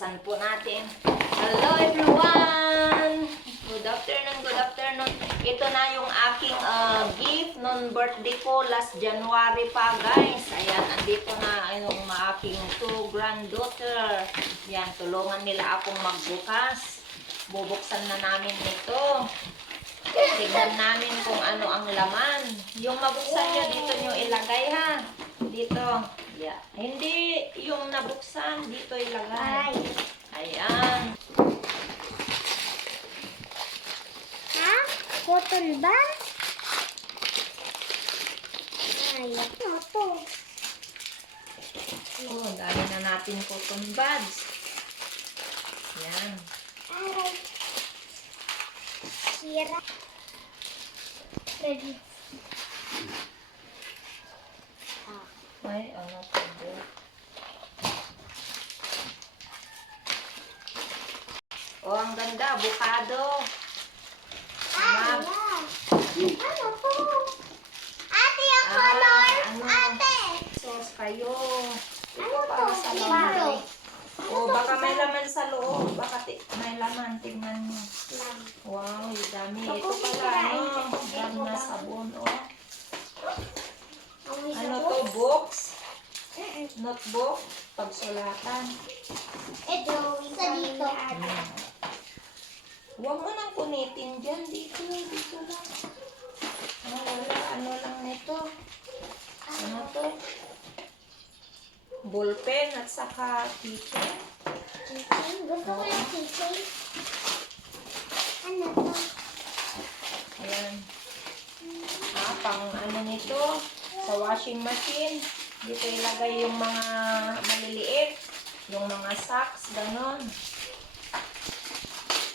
Buksan po natin. Hello everyone! Good afternoon, good afternoon. Ito na yung aking gift noong birthday ko last January pa, guys. Ayan, andito na yung aking 2 granddaughter. Yan, tulungan nila akong magbukas. Bubuksan na namin ito. Tignan namin kung ano ang laman. Yung mabuksan nyo, dito nyo ilagay ha. Dito. Yeah. Hindi yung nabuksan, dito ilagay. Ayan. Ha? Cotton ba? Ay, ano to? Oh, dami na natin cotton buds. Yan. Ay. Sira. Ready. Ay, ano to? Oh, ang ganda. Avocado. Ay, ano to? Ate, yung color. Ano? Ate. Sauce kayo. Ito Ano para to? sa Wow. laman. Oh, baka may laman sa loob. Baka may laman. Tingnan mo. Wow, dami. Ito pala, no? Dami na sabon, oh. Ano to? Books? Notebook? Pagsulatan. Drawing sa dito. Huwag mo nang kunitin dyan. Dito lang. Wala. Ano lang nito? Ano to? Ballpen at saka keychain. Gusto ko yung keychain. Ano to? Ayan. Pang ano nito? Sa washing machine. Dito ilagay yung mga maliliit. Yung mga socks, ganon.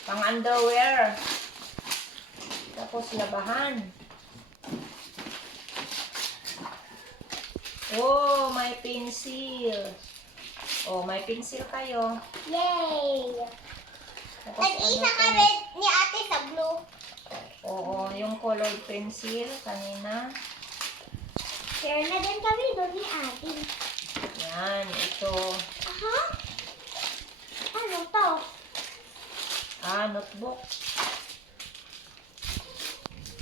Pang underwear. Tapos labahan. Oh, may pencil. Oh, may pencil kayo. Yay! Tapos Nag-isa ano ka to? rin ni ate sa blue. Oo, yung colored pencil kanina. Share na din kami doon ni ate. Yan, ito. Aha? Ano to? Notebook.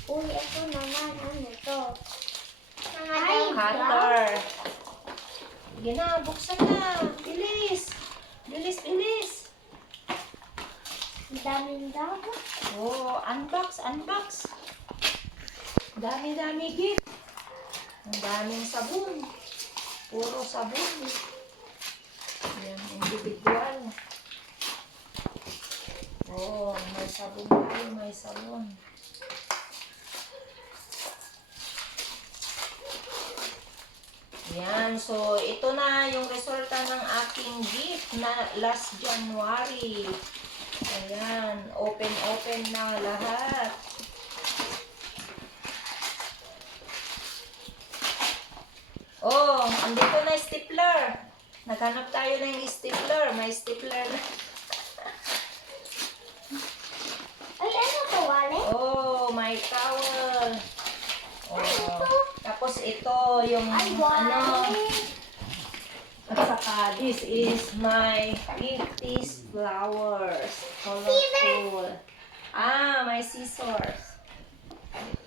Uy, ito naman. Ano to? Mga Cutter. Sige na, buksan na. Bilis. Bilis. Ang daming daw. Oh, unbox. Dami gift. Ang daming sabon. Puro sabon. Yan, individual. Oh, may sabon tayo, may sabon. Yan, so ito na yung resulta ng aking gift na last January. Ayan, open na lahat. Oh, andito na stapler. Naghanap tayo ng stapler. May stapler na. Ay, ano to, Wale? Oh, may towel. Oh, tapos ito yung Ay, ano. Wale. At saka this is my 50s flowers. Colorful. May scissors.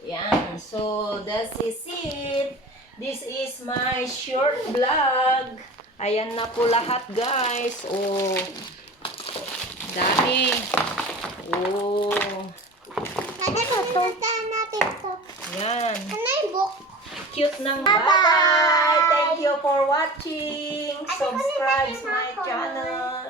Yan. So, that is it. This is my short vlog. Ayan na po lahat, guys. Oh. Dami. Oh. Ano to? Natin to. Yan. Ano yung book? Cute ng Bye-bye. bye-bye. Thank you for watching. Ate, Subscribe kunin natin my mga channel.